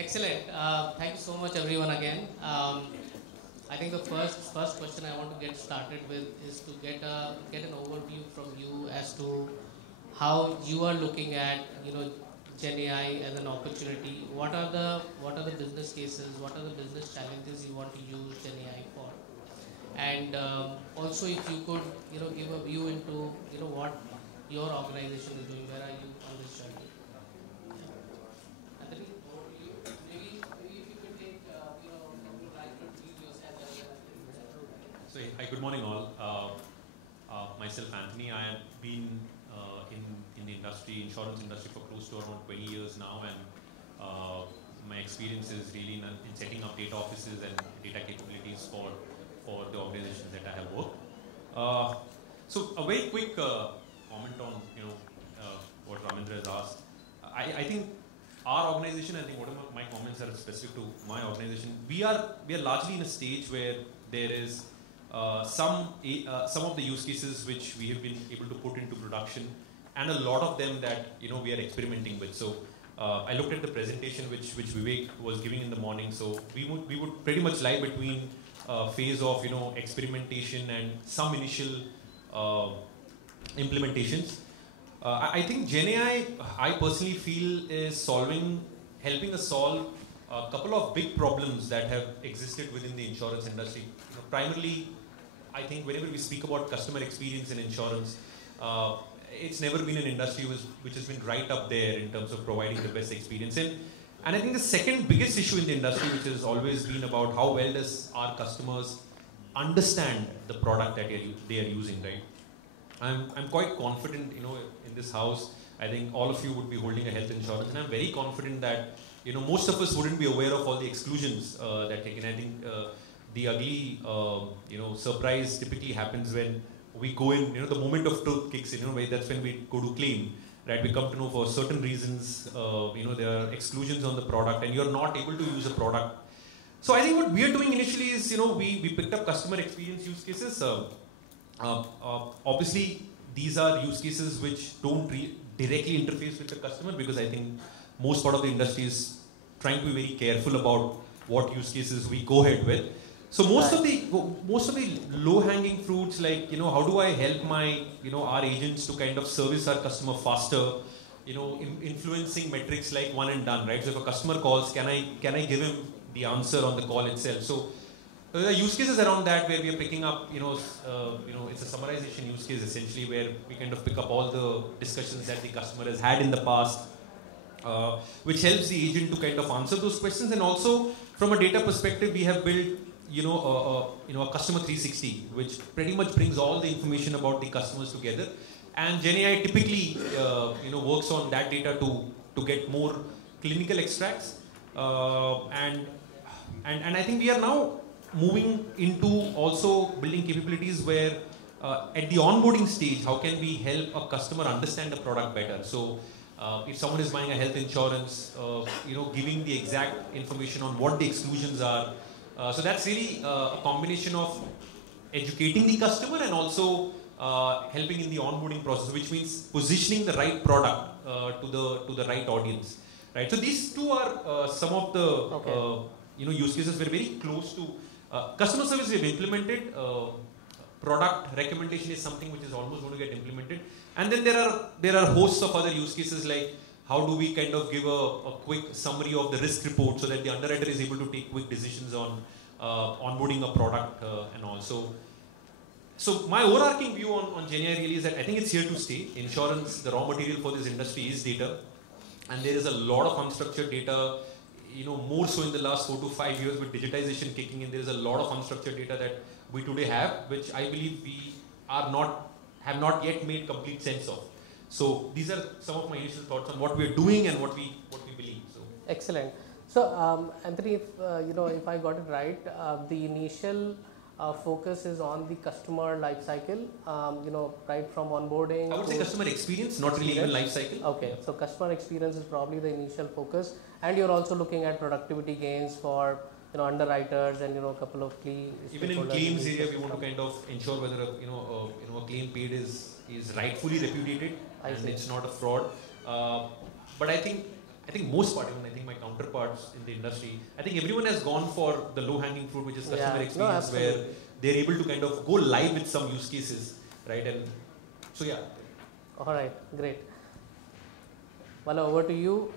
Excellent. Thank you so much, everyone, again. I think the first question I want to get started with is to get an overview from you as to how you are looking at Gen AI as an opportunity. What are the business cases? What are the business challenges you want to use Gen AI for? And also, if you could give a view into what your organization is doing. Where are you on this journey? Anthony, over to you. Maybe if you could take yourself as well. So, hi, good morning all. Myself, Anthony. I have been in the industry, insurance industry, for close to around 20 years now, and my experience is really in setting up data offices and data capabilities for the organizations that I have worked. So, a very quick comment on what Ramendra has asked. I think our organization, I think whatever my comments are specific to my organization, we are largely in a stage where there is some of the use cases which we have been able to put into production, and a lot of them that we are experimenting with. So I looked at the presentation which Vivek was giving in the morning. So we would pretty much lie between phase of experimentation and some initial implementations. I think Gen AI, I personally feel, is helping us solve a couple of big problems that have existed within the insurance industry. Primarily, I think whenever we speak about customer experience in insurance, it's never been an industry which has been right up there in terms of providing the best experience. And I think the second biggest issue in the industry, which has always been about how well does our customers understand the product that they are using, right? I'm quite confident, in this house. I think all of you would be holding a health insurance, and I'm very confident that most of us wouldn't be aware of all the exclusions that taken. I think the ugly surprise typically happens when we go in. The moment of truth kicks in. That's when we go to claim. Right? We come to know for certain reasons. There are exclusions on the product, and you're not able to use a product. So I think what we are doing initially is, we picked up customer experience use cases. Obviously, these are use cases which don't directly interface with the customer, because I think most part of the industry is trying to be very careful about what use cases we go ahead with. So most of the low-hanging fruits, like how do I help my our agents to kind of service our customer faster, influencing metrics like one and done, right? So if a customer calls, can I give him the answer on the call itself? So there are use cases around that where we are picking up, it's a summarization use case essentially, where we kind of pick up all the discussions that the customer has had in the past, which helps the agent to kind of answer those questions. And also from a data perspective, we have built a customer 360, which pretty much brings all the information about the customers together. And Gen AI typically works on that data to get more clinical extracts. And I think we are now moving into also building capabilities where at the onboarding stage, how can we help a customer understand the product better? So if someone is buying a health insurance, giving the exact information on what the exclusions are. So that's really a combination of educating the customer and also helping in the onboarding process, which means positioning the right product to the right audience, right? So these two are some of the use cases. We're very close to customer service. We've implemented. Product recommendation is something which is almost going to get implemented, and then there are hosts of other use cases, like how do we kind of give a quick summary of the risk report so that the underwriter is able to take quick decisions on onboarding a product and also. So my overarching view on Gen AI really is that I think it's here to stay. Insurance, the raw material for this industry is data, and there is a lot of unstructured data. More so in the last 4 to 5 years with digitization kicking in, there is a lot of unstructured data that we today have, which I believe we have not yet made complete sense of. So these are some of my initial thoughts on what we are doing and what we believe. So excellent. So Anthony, if I got it right, the initial focus is on the customer life cycle, right from onboarding. I would say customer experience, not really even life cycle. Okay, so customer experience is probably the initial focus, and you're also looking at productivity gains for underwriters and a couple of key. Even in claims area, we want to kind of ensure whether a claim paid is rightfully repudiated and it's not a fraud. But I think most part, even I think my counter counterparts in the industry. I think everyone has gone for the low-hanging fruit, which is customer experience, No, where they're able to kind of go live with some use cases, right? And so, yeah. All right, great. Well, over to you.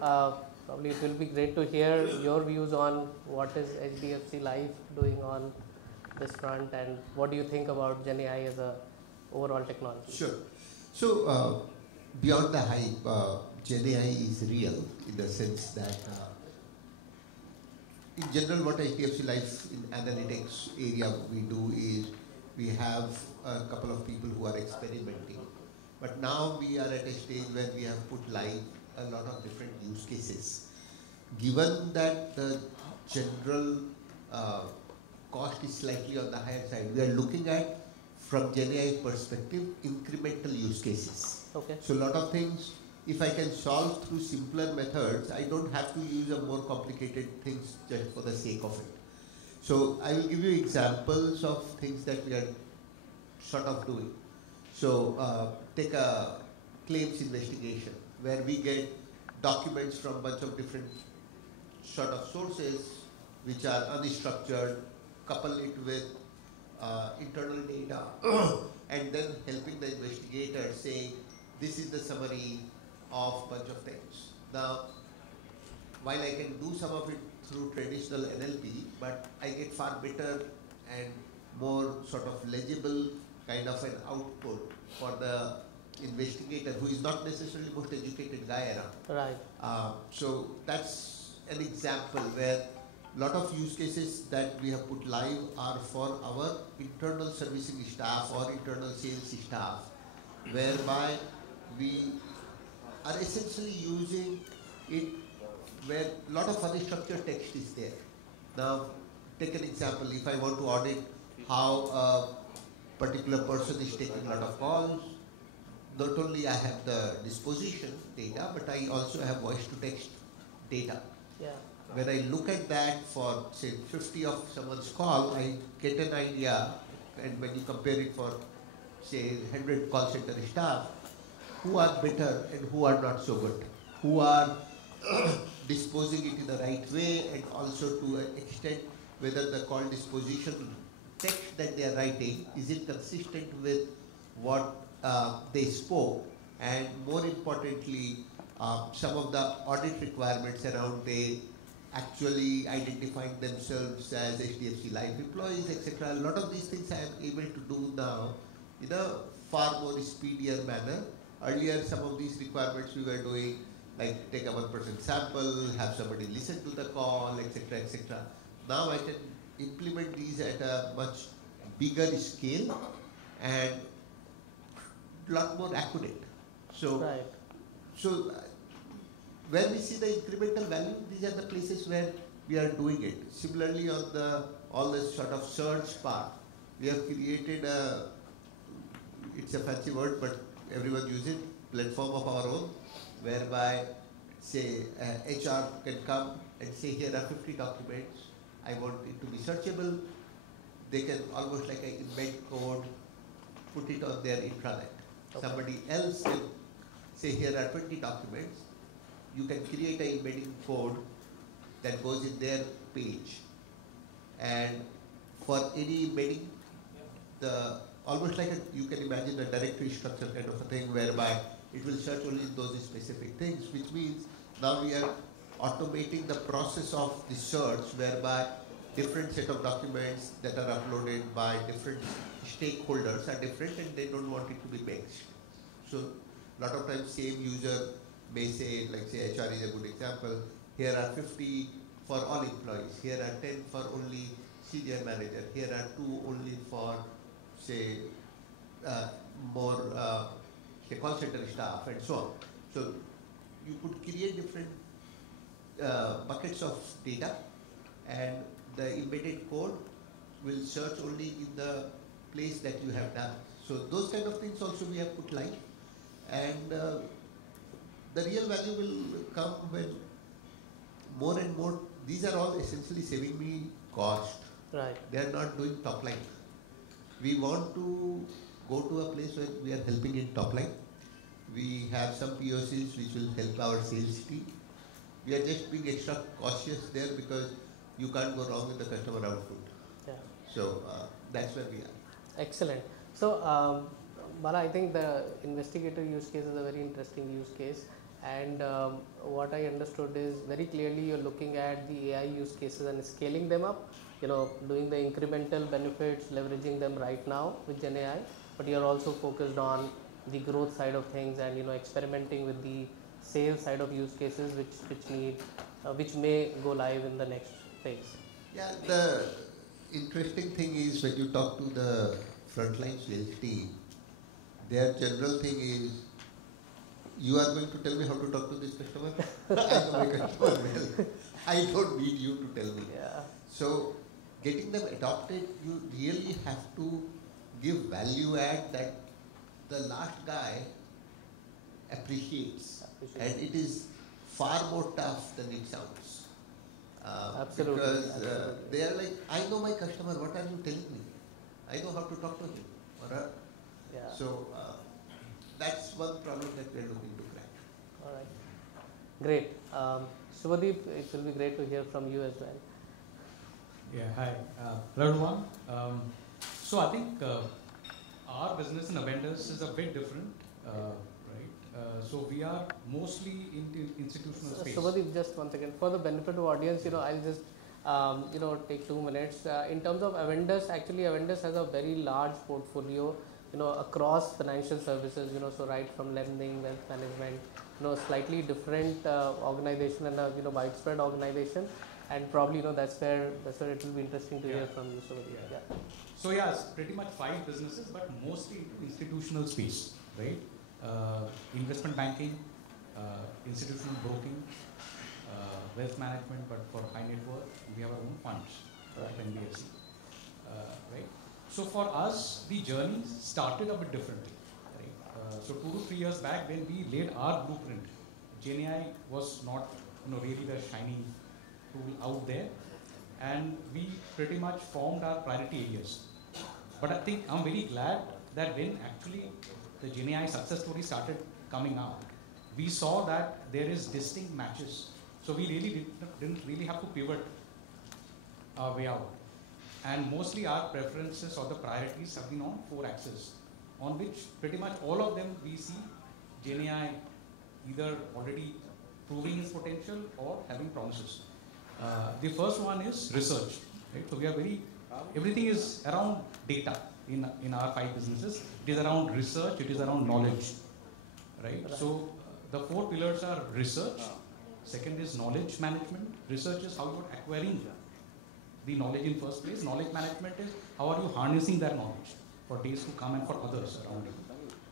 Probably it will be great to hear your views on what is HDFC Life doing on this front, and what do you think about GenAI as a overall technology? Sure. So, beyond the hype, GenAI is real in the sense that, in general, what HDFC Life in analytics area we do is we have a couple of people who are experimenting. But now we are at a stage where we have put live a lot of different use cases. Given that the general cost is slightly on the higher side, we are looking at, from GenAI perspective, incremental use cases. Okay. So a lot of things, if I can solve through simpler methods, I don't have to use a more complicated things just for the sake of it. So I will give you examples of things that we are sort of doing. So take a claims investigation, where we get documents from a bunch of different sort of sources which are unstructured, couple it with internal data, and then helping the investigator say, this is the summary of bunch of things. Now, while I can do some of it through traditional NLP, but I get far better and more sort of legible kind of an output for the investigator, who is not necessarily the most educated guy around. Right. So that's an example where a lot of use cases that we have put live are for our internal servicing staff or internal sales staff, whereby we are essentially using it where a lot of unstructured text is there. Now, take an example. If I want to audit how a particular person is taking a lot of calls, not only I have the disposition data, but I also have voice to text data. Yeah. When I look at that for, say, 50 of someone's call, I get an idea, and when you compare it for, say, 100 call center staff, who are better and who are not so good, who are disposing it in the right way, and also to an extent whether the call disposition text that they are writing, is it consistent with what they spoke, and more importantly, some of the audit requirements around they actually identifying themselves as HDFC Life employees, etc. A lot of these things I am able to do now in a far more speedier manner. Earlier, some of these requirements we were doing, like take a 1% sample, have somebody listen to the call, etc., etc. Now I can implement these at a much bigger scale and a lot more accurate. So, right. So where we see the incremental value, these are the places where we are doing it. Similarly, on the all the sort of search part, we have created a, it's a fancy word, but everyone uses it, platform of our own, whereby, say, HR can come and say, here are 50 documents, I want it to be searchable. They can almost like a embed code, put it on their intranet. Okay. Somebody else can say, here are 20 documents. You can create an embedding code that goes in their page. And for any embedding, the almost like you can imagine a directory structure kind of a thing, whereby it will search only those specific things, which means now we are automating the process of the search, whereby different set of documents that are uploaded by different stakeholders are different and they don't want it to be mixed. So a lot of times same user may say, like say HR is a good example, here are 50 for all employees, here are 10 for only senior manager, here are 2 only for, say, more say call center staff and so on. So you could create different buckets of data, and the embedded code will search only in the place that you have done. So those kind of things also we have put live, and the real value will come when more and more, these are all essentially saving me cost. Right. They are not doing top line. We want to go to a place where we are helping in top line. We have some POCs which will help our sales team. We are just being extra cautious there because you can't go wrong with the customer output. Yeah. So that's where we are. Excellent. So, Bala, I think the investigator use case is a very interesting use case. And what I understood is very clearly you're looking at the AI use cases and scaling them up, doing the incremental benefits, leveraging them right now with GenAI, but you're also focused on the growth side of things and, experimenting with the sales side of use cases which may go live in the next phase. Yeah, the interesting thing is when you talk to the frontline sales team, their general thing is, you are going to tell me how to talk to this customer? I know my customer well. I don't need you to tell me. Yeah. So, getting them adopted, you really have to give value add that the last guy appreciates. And it is far more tough than it sounds. Absolutely. Because they are like, I know my customer, what are you telling me? I know how to talk to him or her. Yeah. So, that's one problem that we are looking to crack. All right. Great. Subhadip, it will be great to hear from you as well. Yeah, hi. Hello everyone. So I think our business in Avendus is a bit different, right? So we are mostly into institutional space. Subhadip, just one second. For the benefit of audience, I'll just take 2 minutes. In terms of Avendus, actually Avendus has a very large portfolio, across financial services, so right from lending, wealth management, slightly different organization and a widespread organization, and probably that's where it will be interesting to hear from you. So yeah. So yeah, it's pretty much 5 businesses, but mostly into institutional space, right? Investment banking, institutional broking, wealth management, but for high net worth, we have our own funds, right? NBFC, right? So for us, the journey started a bit differently, right? So 2 to 3 years back, when we laid our blueprint, GenAI was not, really the shiny tool out there, and we pretty much formed our priority areas. But I think I'm very glad that when actually the GenAI success story started coming out, we saw that there is distinct matches. So we really didn't really have to pivot our way out. And mostly our preferences or the priorities have been on 4 axes, on which pretty much all of them we see GenAI either already proving its potential or having promises. The first one is research, right? So we are everything is around data in our 5 businesses. It is around research, it is around knowledge, right? So the 4 pillars are research, second is knowledge management. Research is how you are acquiring the knowledge in first place. Knowledge management is how are you harnessing that knowledge for days to come and for others around you.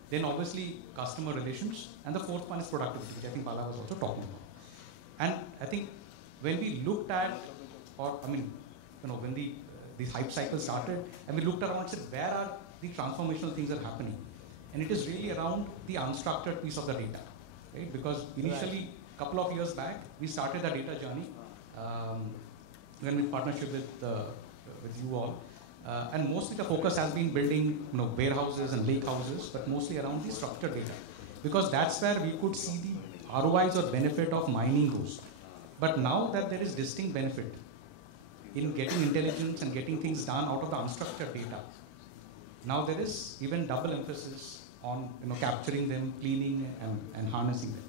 Then obviously customer relations, and the 4th one is productivity, which I think Bala was also talking about. And I think when we looked at, when this hype cycle started, and we looked around and said, where are the transformational things that are happening? And it is really around the unstructured piece of the data, right? Because initially, a couple of years back, we started the data journey when in partnership with you all. And mostly the focus has been building warehouses and lake houses, but mostly around the structured data. Because that's where we could see the ROIs or benefit of mining those. But now that there is distinct benefit in getting intelligence and getting things done out of the unstructured data, now there is even double emphasis on capturing them, cleaning and harnessing them.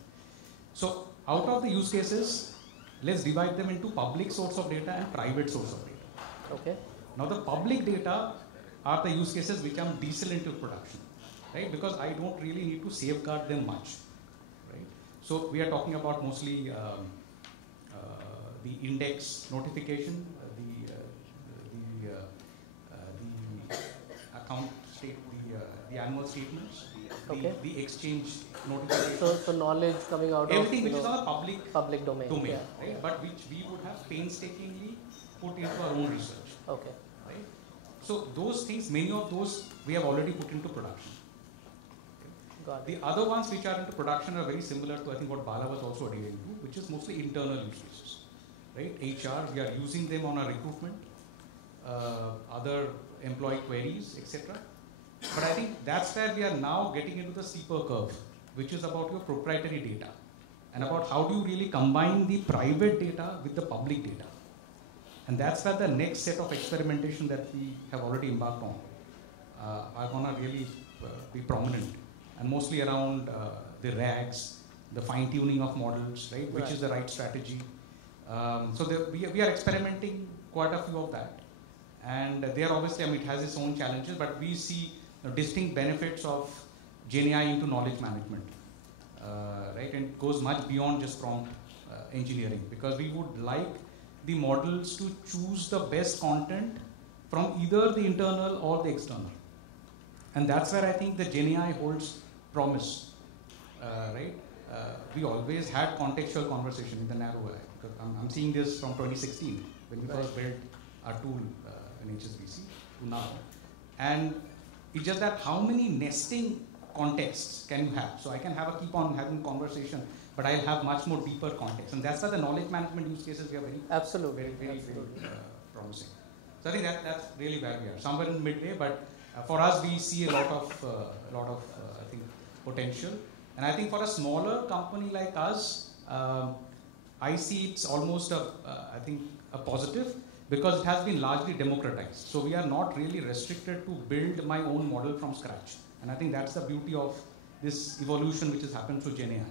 So out of the use cases, let's divide them into public source of data and private source of data. Okay. Now the public data are the use cases which I'm diesel into production, right? Because I don't really need to safeguard them much, right? So we are talking about mostly the index notification, the account state, the annual statements, the exchange notification. So knowledge coming out everything of which is on a public domain, yeah. Right? But which we would have painstakingly put into our own research. Okay. Right? So those things, many of those we have already put into production. Got the other ones which are into production are very similar to I think what Bala was also adhering to, which is mostly internal use cases. Right? HR, we are using them on our recruitment, other employee queries, etc. But I think that's where we are now getting into the steeper curve, which is about your proprietary data. and about how do you really combine the private data with the public data. And that's where the next set of experimentation that we have already embarked on are going to really be prominent, and mostly around the RAGs, the fine-tuning of models, right? Which is the right strategy. So we are experimenting quite a few of that. And there obviously, I mean, it has its own challenges, but we see distinct benefits of GenAI into knowledge management, right? And it goes much beyond just prompt engineering, because we would like the models to choose the best content from either the internal or the external. And that's where I think the GenAI holds promise, right? We always had contextual conversation in the narrow AI. Because I'm seeing this from 2016, when we first built our tool in HSBC to now. And it's just that how many nesting contexts can you have? So I can keep on having conversation, but I'll have much more deeper context. And that's why the knowledge management use cases we are very promising. So I think that's really where we are, somewhere in midway. But for us, we see a lot of I think potential. And I think for a smaller company like us, I see it's almost I think a positive, because it has been largely democratized. So we are not really restricted to build my own model from scratch. And I think that's the beauty of this evolution which has happened through GenAI.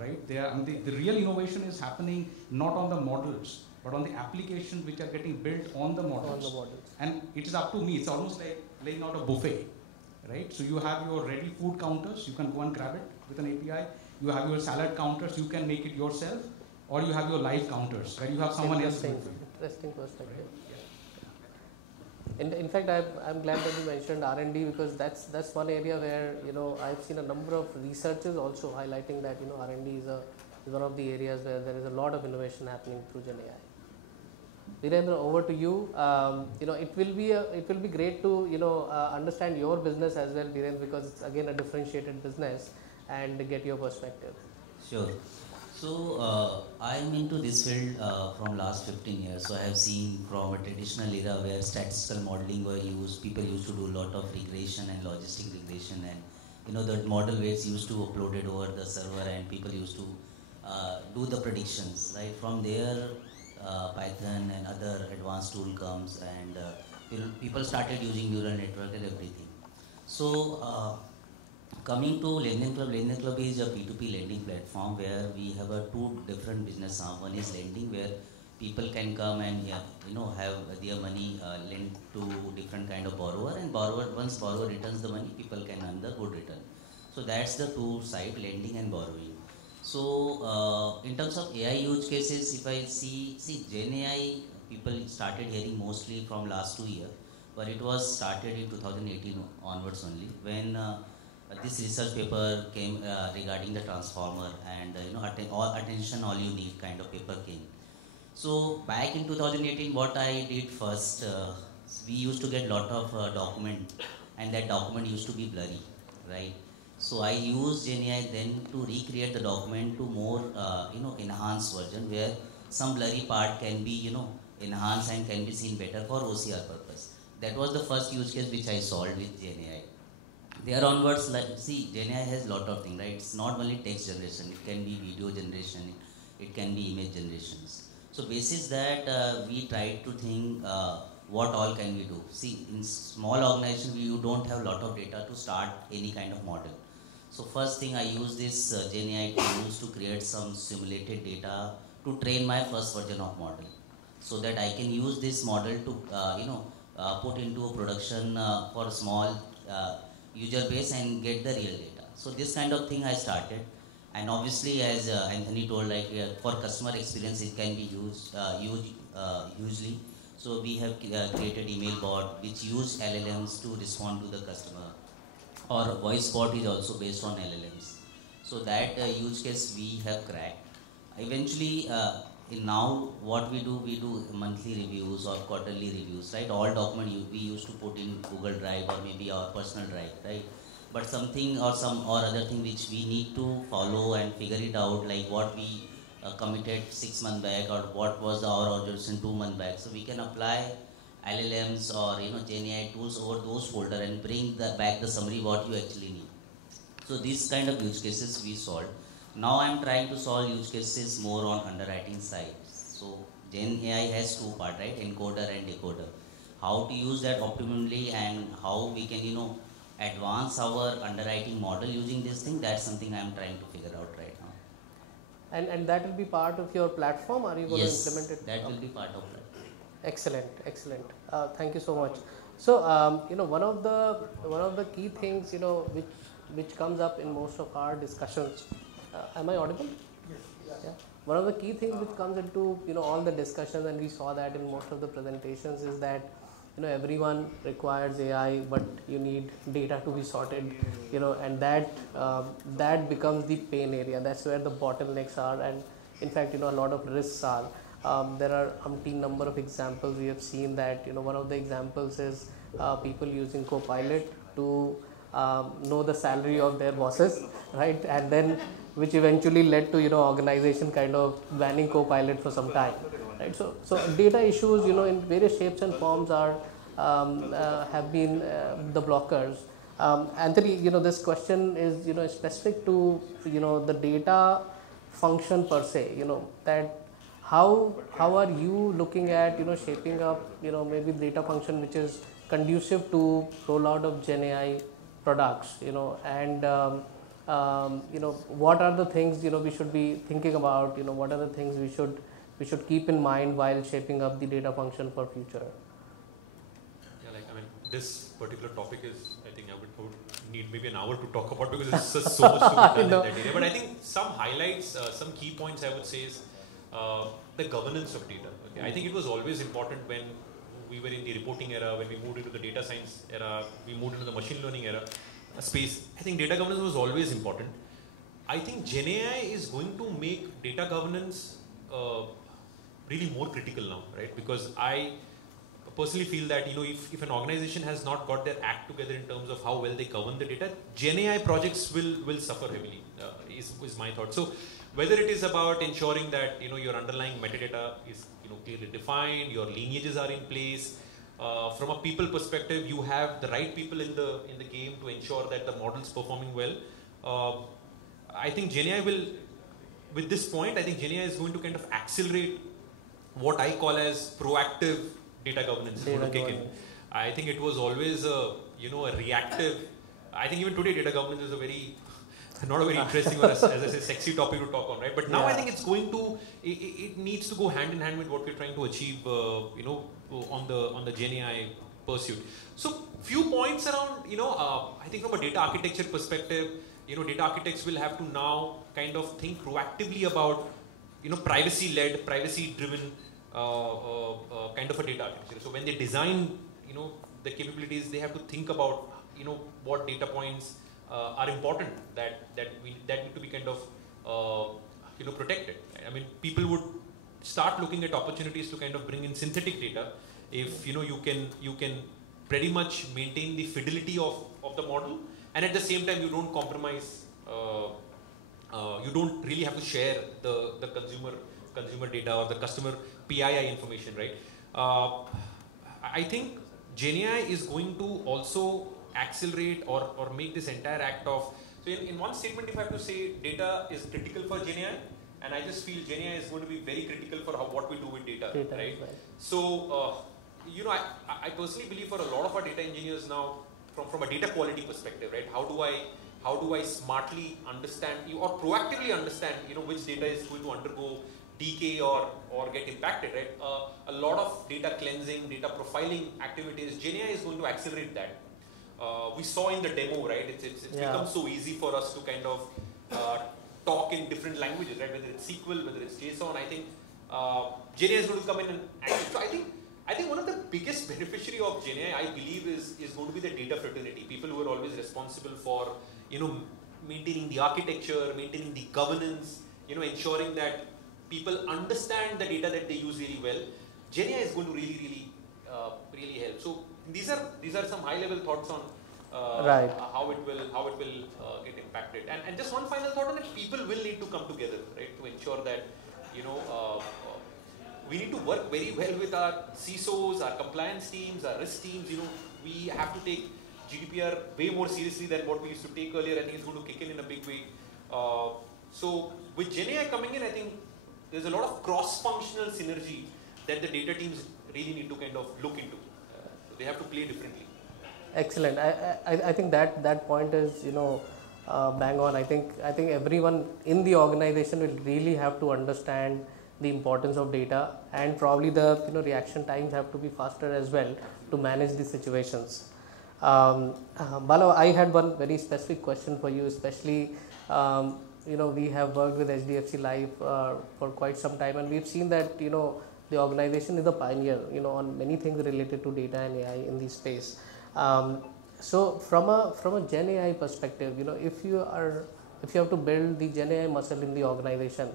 Right? The real innovation is happening not on the models, but on the applications which are getting built on the models. And it is up to me. It's almost like laying out a buffet. Right? So you have your ready food counters, you can go and grab it with an API. You have your salad counters, you can make it yourself. Or you have your live counters, where you have someone else do it. Interesting perspective. In fact, I'm glad that you mentioned R&D, because that's one area where I've seen a number of researchers also highlighting that R&D is one of the areas where there is a lot of innovation happening through GenAI. Virendra, over to you. It will be great to understand your business as well, Virendra, because it's again a differentiated business, and get your perspective. Sure. So I am into this field from last 15 years. So I have seen from a traditional era where statistical modeling were used, people used to do a lot of regression and logistic regression, and the model weights used to upload it over the server, and people used to do the predictions. Right from there, Python and other advanced tool comes, and people started using neural network and everything. So coming to LenDenClub, LenDenClub is a P2P lending platform where we have two different business arms. One is lending, where people can come and have their money lent to different kind of borrower, and once borrower returns the money, people can earn the good return. So that's the two side, lending and borrowing. So in terms of AI use cases, if I see GenAI, people started hearing mostly from last 2 years, but it was started in 2018 onwards only, when this research paper came regarding the transformer, and attention all you need kind of paper came. So back in 2018, what I did first, we used to get lot of document, and that document used to be blurry, right? So I used GenAI then to recreate the document to more enhanced version, where some blurry part can be enhanced and can be seen better for OCR purpose. That was the first use case which I solved with GenAI. There onwards, GenAI has lot of things, right? It's not only text generation, it can be video generation, it can be image generations. So basis that we try to think what all can we do. See, in small organization, you don't have lot of data to start any kind of model. So first thing, I use this GenAI tools to create some simulated data to train my first version of model, so that I can use this model to put into a production for a small user base and get the real data. So this kind of thing I started, and obviously, as Anthony told, for customer experience, it can be used hugely. So we have created email bot which use LLMs to respond to the customer, or voice bot is also based on LLMs. So that use case we have cracked. Eventually, now what we do monthly reviews or quarterly reviews, right? All document we used to put in Google Drive or maybe our personal drive, right? But something or some or other thing which we need to follow and figure it out, like what we committed 6 months back, or what was our orders in 2 months back. So we can apply LLMs or GenAI tools over those folder and bring back the summary what you actually need. So these kind of use cases we solved. Now I'm trying to solve use cases more on underwriting side. So GenAI has two parts, right? Encoder and decoder. How to use that optimally and how we can, advance our underwriting model using this thing, that's something I'm trying to figure out right now. And that will be part of your platform? Are you going to implement it? That will be part of it. Excellent, excellent. Thank you so much. So one of the key things which comes up in most of our discussions. Am I audible? Yes. Yeah. One of the key things which comes into all the discussions, and we saw that in most of the presentations, is that everyone requires AI, but you need data to be sorted, and that becomes the pain area. That's where the bottlenecks are, and in fact, a lot of risks are. There are umpteen number of examples we have seen that, one of the examples is people using Copilot to know the salary of their bosses, right? And then which eventually led to, organization kind of banning Copilot for some time, right? So data issues, in various shapes and forms are have been the blockers. Anthony, this question is, specific to, the data function per se, that how are you looking at, shaping up, maybe data function which is conducive to rollout of GenAI products, and what are the things, we should be thinking about, what are the things we should keep in mind while shaping up the data function for future? This particular topic is, I think I would need maybe an hour to talk about, because it's just so much to be done in that area. But I think some highlights, some key points I would say is the governance of data. Okay? I think it was always important when we were in the reporting era, when we moved into the data science era, we moved into the machine learning era space. I think data governance was always important. I think GenAI is going to make data governance really more critical now, right? Because I personally feel that if an organization has not got their act together in terms of how well they govern the data, GenAI projects will suffer heavily, is my thought. So whether it is about ensuring that your underlying metadata is clearly defined, your lineages are in place, from a people perspective, you have the right people in the game to ensure that the model is performing well. I think GenAI will, with this point, I think GenAI is going to kind of accelerate what I call as proactive data governance is going to kick in. I think it was always a reactive. I think even today data governance is not a very interesting or as I say sexy topic to talk on, right? But now I think it's going to, it needs to go hand in hand with what we're trying to achieve, on the GenAI pursuit. So few points around, I think from a data architecture perspective, data architects will have to now kind of think proactively about, privacy-led, privacy-driven kind of a data architecture. So when they design, the capabilities, they have to think about, what data points are important that need to be kind of, protected. I mean, people would start looking at opportunities to kind of bring in synthetic data if, you can pretty much maintain the fidelity of the model, and at the same time you don't compromise, you don't really have to share the consumer data or the customer PII information, right? I think GenAI is going to also accelerate or make this entire act of, so in one statement if I have to say data is critical for GenAI, and I just feel GenAI is going to be very critical for what we do with data, right? So, I personally believe for a lot of our data engineers now, from a data quality perspective, right? How do I smartly understand or proactively understand, which data is going to undergo decay or get impacted, right? A lot of data cleansing, data profiling activities, GenAI is going to accelerate that. We saw in the demo, right? It's become so easy for us to kind of talk in different languages, right? Whether it's SQL, whether it's JSON. I think GenAI is going to come in and act. So I think one of the biggest beneficiary of GenAI, I believe, is going to be the data fraternity. People who are always responsible for, maintaining the architecture, maintaining the governance, ensuring that people understand the data that they use really well. GenAI is going to really help. So these are some high level thoughts on how it will get impacted. And just one final thought on it: people will need to come together, right, to ensure that we need to work very well with our CISOs, our compliance teams, our risk teams. We have to take GDPR way more seriously than what we used to take earlier. I think it's going to kick in a big way. So with GenAI coming in, I think there's a lot of cross-functional synergy that the data teams really need to kind of look into. So they have to play differently. Excellent. I think that point is bang on. I think everyone in the organization will really have to understand the importance of data, and probably the reaction times have to be faster as well to manage the situations. Bala, I had one very specific question for you, especially we have worked with HDFC Life for quite some time, and we've seen that the organization is a pioneer on many things related to data and AI in this space. So from a Gen AI perspective, if you have to build the Gen AI muscle in the organization,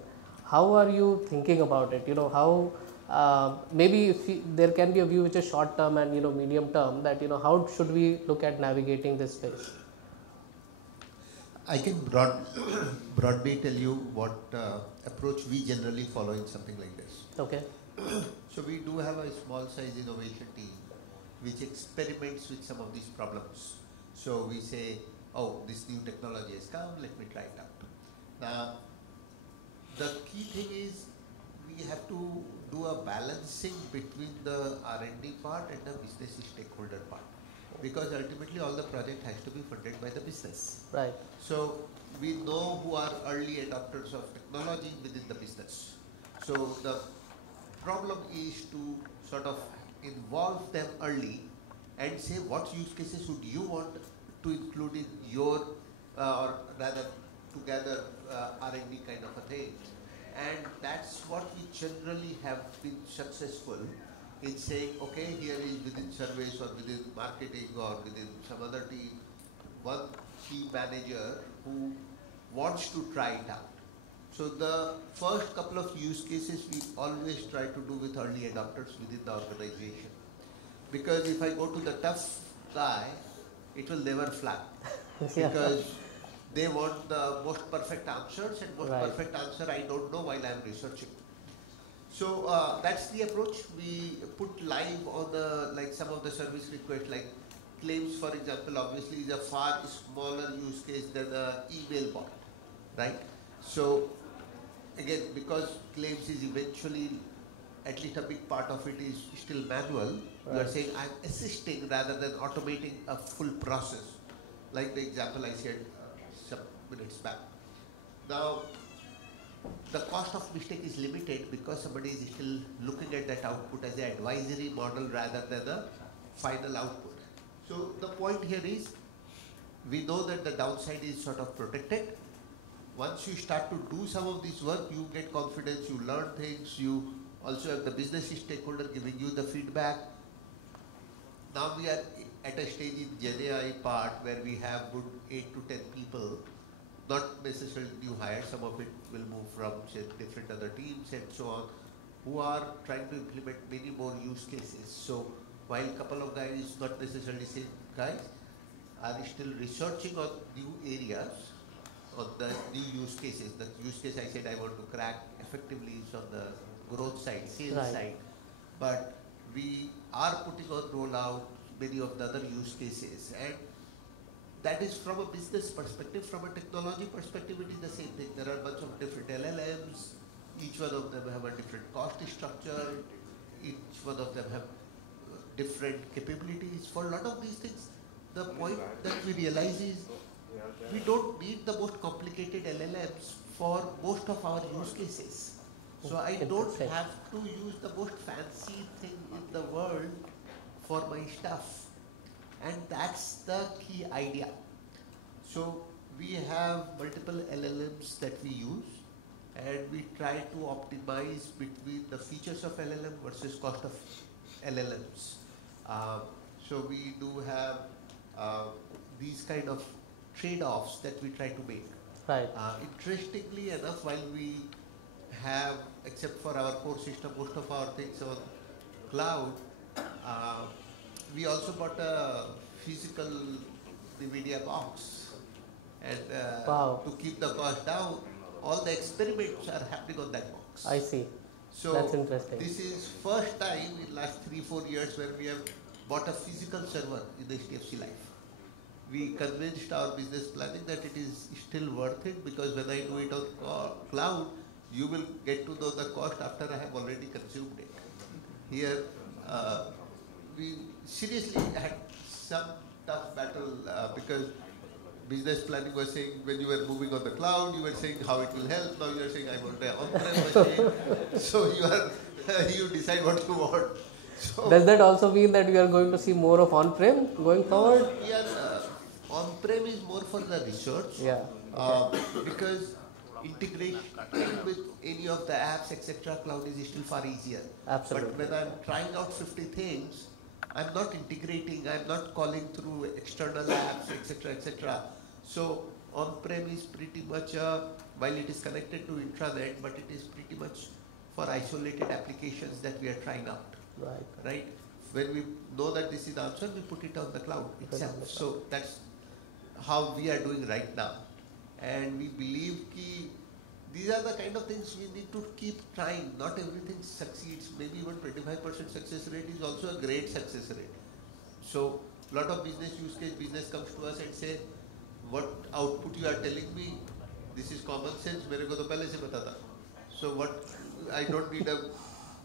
how are you thinking about it? How maybe there can be a view which is short term and medium term, that how should we look at navigating this space? I can broadly tell you what approach we generally follow in something like this. Okay. So we do have a small size innovation team which experiments with some of these problems. So we say, oh, this new technology has come, let me try it out. Now, the key thing is we have to do a balancing between the R&D part and the business stakeholder part, because ultimately all the project has to be funded by the business. Right. So we know who are early adopters of technology within the business. So the problem is to sort of involve them early and say what use cases would you want to include in your or rather together R&D kind of a thing. And that's what we generally have been successful in saying, okay, here is within service or within marketing or within some other team, one key manager who wants to try it out. So the first couple of use cases we always try to do with early adopters within the organization. Because if I go to the tough guy, it will never fly. Because they want the most perfect answers, and most perfect answer I don't know while I'm researching. So that's the approach. We put live on the, like some of the service requests, like claims, for example, obviously is a far smaller use case than the email bot, right? So again, because claims is eventually, at least a big part of it is still manual, you are saying I'm assisting rather than automating a full process, like the example I said some minutes back. Now, the cost of mistake is limited because somebody is still looking at that output as an advisory model rather than a final output. So the point here is, we know that the downside is sort of protected. Once you start to do some of this work, you get confidence, you learn things, you also have the business stakeholder giving you the feedback. Now we are at a stage in GenAI part where we have good 8 to 10 people, not necessarily new hires, some of it will move from say, different other teams and so on, who are trying to implement many more use cases. So while a couple of guys, not necessarily same guys, are still researching on new areas, on the new use cases. The use case I said I want to crack effectively is on the growth side, sales side. But we are putting on rollout many of the other use cases, and that is from a business perspective. From a technology perspective, it is the same thing. There are a bunch of different LLMs. Each one of them have a different cost structure. Each one of them have different capabilities. For a lot of these things, the point that we realize is we don't need the most complicated LLMs for most of our use cases. So I don't have to use the most fancy thing in the world for my stuff. And that's the key idea. So we have multiple LLMs that we use, and we try to optimize between the features of LLM versus cost of LLMs. So we do have these kind of trade-offs that we try to make. Interestingly enough, while we have, except for our core system, most of our things on cloud, we also bought a physical NVIDIA box, and to keep the cost down, all the experiments are happening on that box. I see. So that's interesting. This is first time in last 3-4 years where we have bought a physical server in the HDFC Life. we convinced our business planning that it is still worth it, because when I do it on cloud, you will get to know the cost after I have already consumed it. Here, we seriously had some tough battle because business planning was saying when you were moving on the cloud, you were saying how it will help. Now you are saying I want an on-prem machine. So you decide what you want. So does that also mean that we are going to see more of on-prem going forward? We are on-prem is more for the research. Yeah. Because integration with any of the apps, etc., cloud is still far easier. Absolutely. But when I'm trying out 50 things, I'm not integrating, I'm not calling through external apps, etc., etc. So on-prem is pretty much, while it is connected to intranet, but it is pretty much for isolated applications that we are trying out. Right? When we know that this is the answer, we put it on the cloud itself. So that's how we are doing right now. And we believe these are the kind of things we need to keep trying. Not everything succeeds. Maybe even 25% success rate is also a great success rate. So a lot of business use case, business comes to us and say, what output you are telling me, this is common sense, mere ko to pehle se pata tha. So what, I don't need a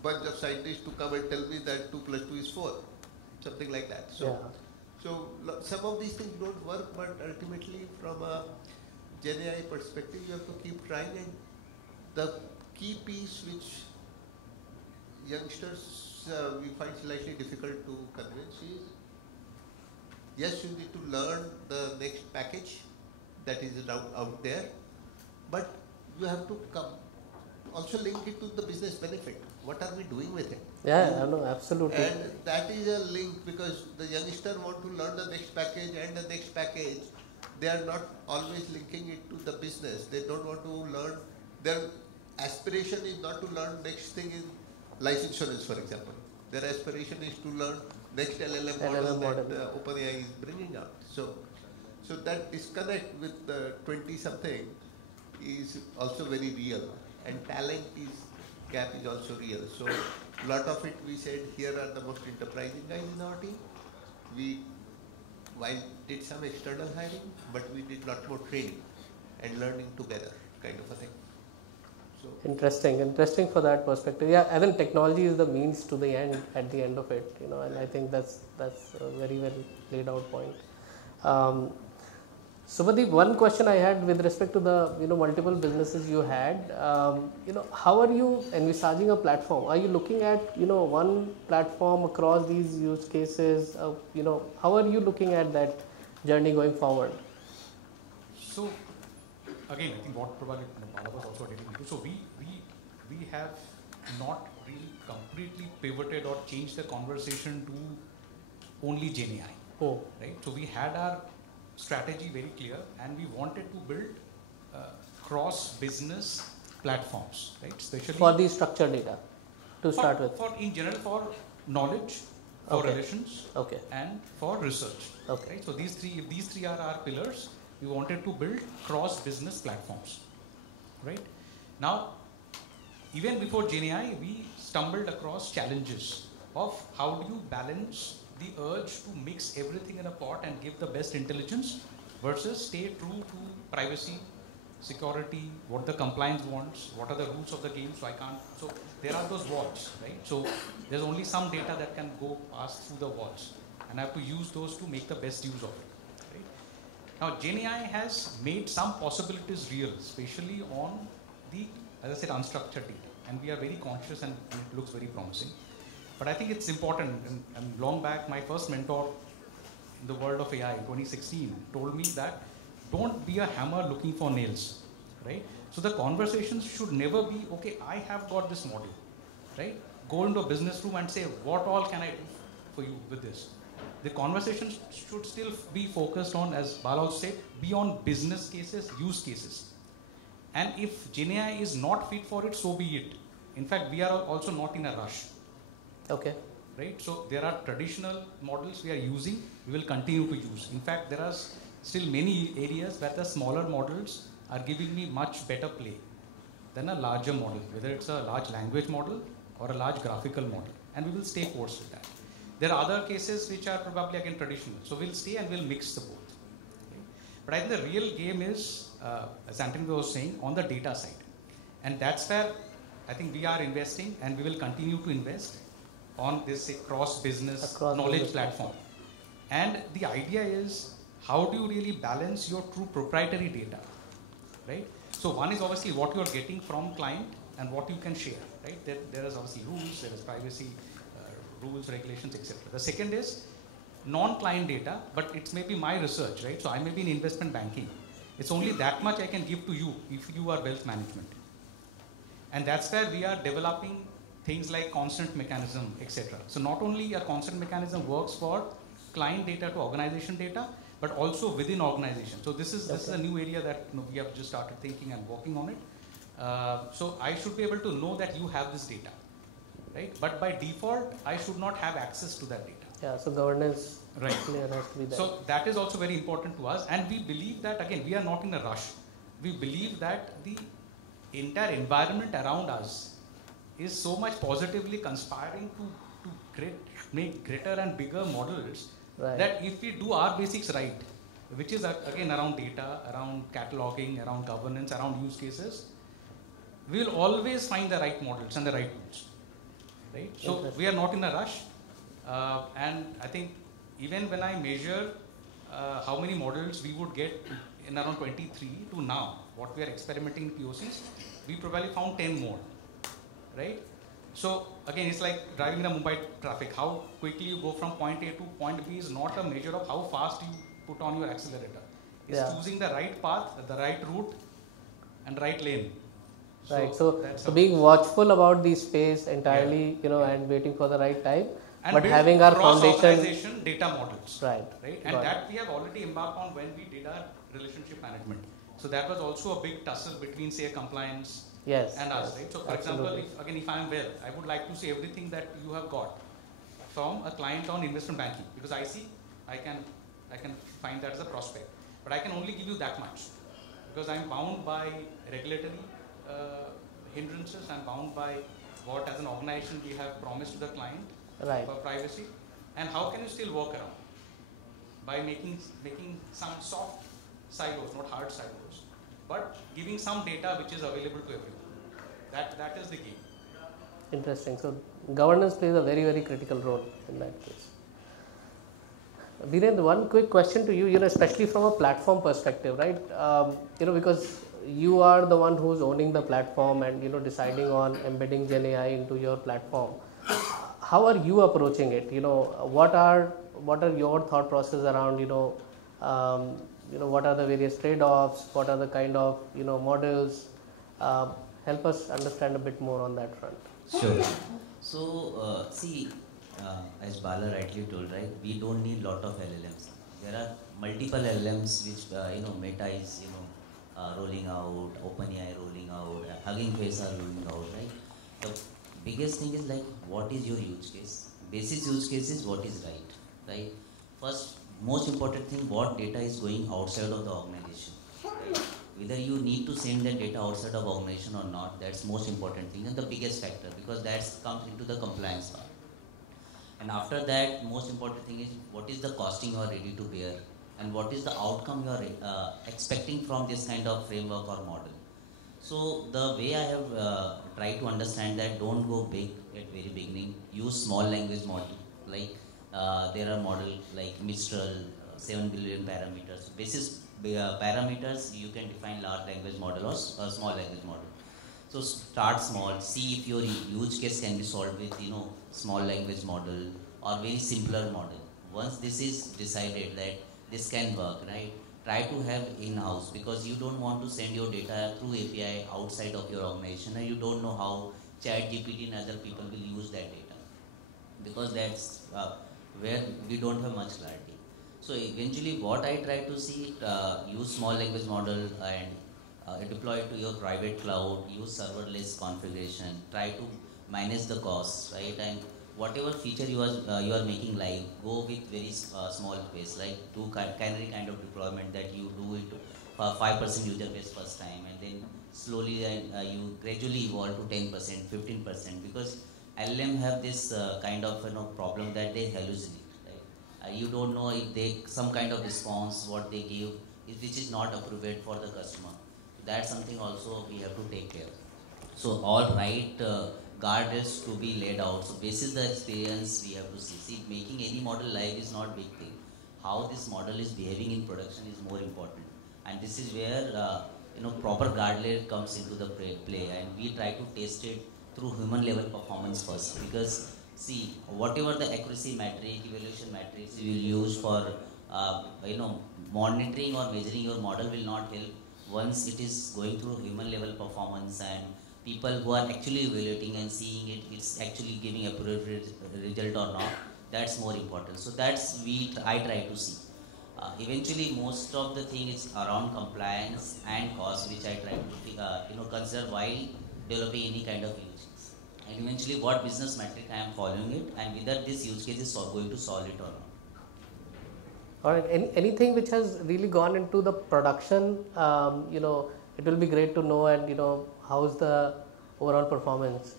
bunch of scientists to come and tell me that 2 plus 2 is 4. Something like that. So some of these things don't work, but ultimately from a GenAI perspective, you have to keep trying, and the key piece which youngsters we find slightly difficult to convince is, yes, you need to learn the next package that is out there, but you have to also link it to the business benefit. What are we doing with it? Yeah, no, absolutely. And that is a link, because the youngster want to learn the next package and the next package. They are not always linking it to the business. They don't want to learn. Their aspiration is not to learn next thing in life insurance, for example. Their aspiration is to learn next LLM model that OpenAI is bringing out. So that disconnect with the 20-something is also very real. And talent gap is also real. So a lot of it, we said, here are the most enterprising guys in our team. We did some external hiring, but we did a lot more training and learning together, kind of a thing. So Interesting for that perspective. Yeah, I think technology is the means to the end at the end of it, and I think that's a very well laid out point. Subhadip, one question I had with respect to the multiple businesses you had, how are you envisaging a platform? Are you looking at one platform across these use cases? How are you looking at that journey going forward? So again, I think what probably Bala was also getting into. So we have not really completely pivoted or changed the conversation to only GenAI. Right? So we had our strategy very clear, and we wanted to build cross-business platforms, right? Especially for the structured data to start with. For in general, for knowledge, for relations, and for research. Right? So these three are our pillars. We wanted to build cross-business platforms. Right? Now, even before GenAI, we stumbled across challenges of how do you balance the urge to mix everything in a pot and give the best intelligence versus stay true to privacy, security, what the compliance wants, what are the rules of the game, so there are those walls, right? So there's only some data that can go pass through the walls, and I have to use those to make the best use of it, right? Now GenAI has made some possibilities real, especially on the, as I said, unstructured data, and we are very conscious, and it looks very promising. But I think it's important, and long back, my first mentor in the world of AI in 2016 told me that don't be a hammer looking for nails, right? So the conversations should never be, okay, I have got this model, right? Go into a business room and say, what all can I do for you with this? The conversations should still be focused on, as Bala said, beyond business cases, use cases. And if GenAI is not fit for it, so be it. In fact, we are also not in a rush. Right? So there are traditional models we are using, we will continue to use. In fact, there are still many areas where the smaller models are giving me much better play than a larger model, whether it's a large language model or a large graphical model. And we will stay course with that. There are other cases which are probably again traditional. So we'll stay and we'll mix the both. But I think the real game is, as Anthony was saying, on the data side. And that's where I think we are investing, and we will continue to invest on this cross-business knowledge platform. And the idea is, how do you really balance your true proprietary data, right? So one is obviously what you're getting from client and what you can share, right? There is obviously rules, there is privacy, rules, regulations, etc. The second is non-client data, but it's maybe my research, right? So I may be in investment banking. It's only that much I can give to you if you are wealth management. And that's where we are developing things like constant mechanism, etc. So not only a constant mechanism works for client data to organization data, but also within organization. So this is a new area that we have just started thinking and working on it. So I should be able to know that you have this data, right? But by default, I should not have access to that data. Yeah, so governance right. clear has to be there. So that is also very important to us, and we believe that, again, we are not in a rush. We believe that the entire environment around us is so much positively conspiring to make greater and bigger models, right, that if we do our basics right, which is again around data, around cataloging, around governance, around use cases, we will always find the right models and the right tools, right? So we are not in a rush, and I think even when I measure how many models we would get in around 23 to now, what we are experimenting in POCs, we probably found 10 more, right? So again, it's like driving in a Mumbai traffic. How quickly you go from point A to point B is not a measure of how fast you put on your accelerator. It's choosing the right path, the right route, and right lane. Right. So being watchful about the space entirely, and waiting for the right time. And but having our cross-organization data models. Right. And that we have already embarked on when we did our relationship management. So that was also a big tussle between, say, compliance and us, right? So for example, if I am well, I would like to see everything that you have got from a client on investment banking, because I can find that as a prospect. But I can only give you that much, because I am bound by regulatory hindrances, and bound by what as an organization we have promised to the client for privacy. And how can you still work around? By making some soft silos, not hard silos, but giving some data which is available to everyone. That is the game. Interesting. So governance plays a very, very critical role in that case. Virendra, one quick question to you, especially from a platform perspective, right? Because you are the one who's owning the platform and, deciding on embedding GenAI into your platform. How are you approaching it? What are your thought process around, what are the various trade-offs? What are the kind of, models? Help us understand a bit more on that front. Sure. So, as Bala rightly told, right, we don't need lot of LLMs. There are multiple LLMs which, Meta is, rolling out, OpenAI rolling out, Hugging Face are rolling out, right? The biggest thing is like, what is your use case? Basic use case is what is right? First, most important thing, what data is going outside of the organization, right? Whether you need to send that data outside of organization or not, that's most important thing and the biggest factor, because that comes into the compliance part. And after that, most important thing is what is the costing you are ready to bear, and what is the outcome you are expecting from this kind of framework or model. So the way I have tried to understand that, don't go big at very beginning, use small language model, like there are models like Mistral, 7 billion parameters. Basis parameters, you can define large language model or small language model. So start small, see if your use case can be solved with small language model or very simpler model. Once this is decided that this can work, right? Try to have in-house, because you don't want to send your data through API outside of your organization, and you don't know how ChatGPT and other people will use that data, because that's where we don't have much clarity. So eventually what I try to see, use small language model and deploy it to your private cloud, use serverless configuration, try to manage the costs, right? And whatever feature you are making live, go with very small base, like do canary kind of deployment, that you do it for 5% user base first time, and then slowly you gradually evolve to 10%, 15%, because LLM have this kind of problem that they hallucinate. You don't know if they some kind of response, what they give which is not appropriate for the customer. That's something also we have to take care. So all right guardrails to be laid out. So this is the experience we have to see. See, making any model live is not big thing. How this model is behaving in production is more important. And this is where proper guardrail comes into the play, and we try to test it through human level performance first, because see, whatever the accuracy metric, evaluation metrics you will use for monitoring or measuring your model will not help once it is going through human level performance, and people who are actually evaluating and seeing it's actually giving a result or not. That's more important. So that's I try to see. Eventually, most of the thing is around compliance and cost, which I try to consider while developing any kind of use case. And eventually, what business metric I am following it, and whether this use case is going to solve it or not. All right. Anything which has really gone into the production, it will be great to know, and how's the overall performance.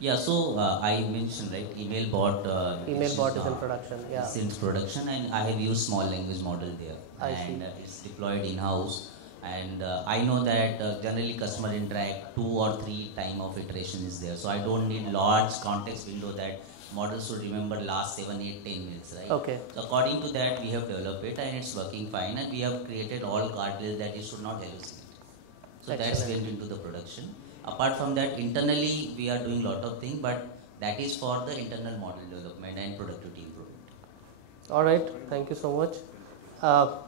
Yeah, so I mentioned, right, email bot. Email bot is in production, yeah. It's in production, and I have used small language model there. I see. It's deployed in-house. And I know that generally customer interact 2 or 3 time of iteration is there. So I don't need large context window that model should remember last 7, 8, 10 minutes, right? Okay. So according to that, we have developed it, and it's working fine. And we have created all guardrails that it should not hallucinate. So that's went into the production. Apart from that, internally we are doing lot of things, but that is for the internal model development and productivity improvement. All right, thank you so much.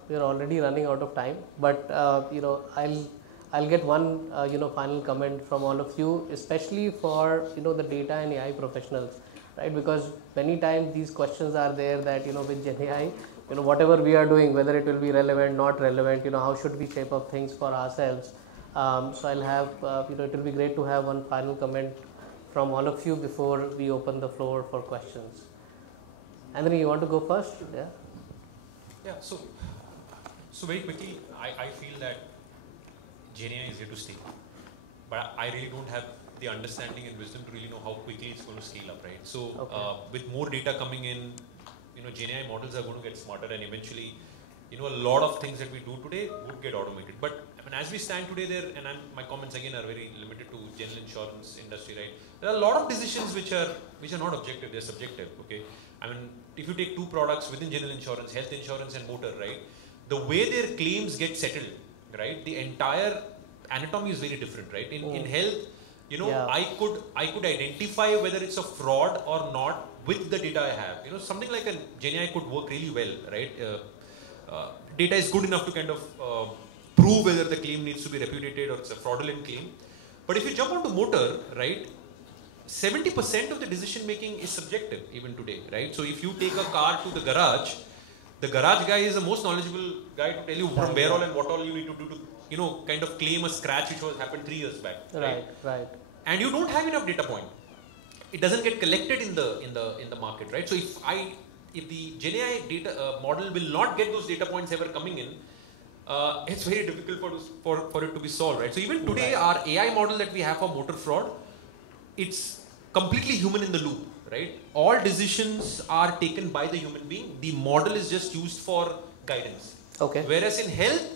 We are already running out of time, but I'll get one final comment from all of you, especially for the data and AI professionals, right? Because many times these questions are there that with GenAI, whatever we are doing, whether it will be relevant, not relevant, how should we shape up things for ourselves. So I'll have, it will be great to have one final comment from all of you before we open the floor for questions. Anthony, you want to go first? Yeah. Yeah, so very quickly, I feel that GenAI is here to stay. But I really don't have the understanding and wisdom to really know how quickly it's going to scale up, right? So with more data coming in, GenAI models are going to get smarter, and eventually, a lot of things that we do today would get automated. But I mean, as we stand today there, and my comments again are very limited to general insurance industry, right? There are a lot of decisions which are not objective, they're subjective, okay? I mean, if you take 2 products within general insurance, health insurance and motor, right? The way their claims get settled, right? The entire anatomy is very different, right? In health, I could identify whether it's a fraud or not with the data I have. Something like a GenAI could work really well, right? Data is good enough to kind of prove whether the claim needs to be repudiated or it's a fraudulent claim. But if you jump onto motor, right, 70% of the decision making is subjective even today, right? So if you take a car to the garage guy is the most knowledgeable guy to tell you from where all and what all you need to do to, kind of claim a scratch which was happened 3 years back. Right. And you don't have enough data point. It doesn't get collected in the market, right? So if the GenAI data model will not get those data points ever coming in, it's very difficult for it to be solved, right? So even today, our AI model that we have for motor fraud, it's completely human in the loop, right? All decisions are taken by the human being. The model is just used for guidance. Okay. Whereas in health,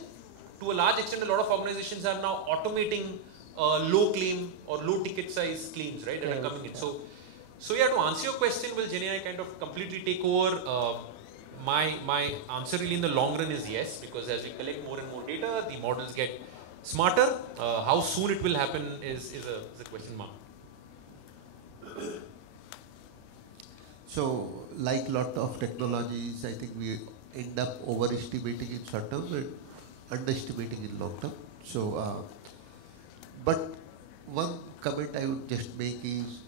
to a large extent, a lot of organizations are now automating low claim or low ticket size claims, right? That are coming in. So yeah, to answer your question, will GenAI kind of completely take over? My answer really in the long run is yes, because as we collect more and more data, the models get smarter. How soon it will happen is a question mark. So, like lot of technologies, I think we end up overestimating in short term and underestimating in long term. So, but one comment I would just make is,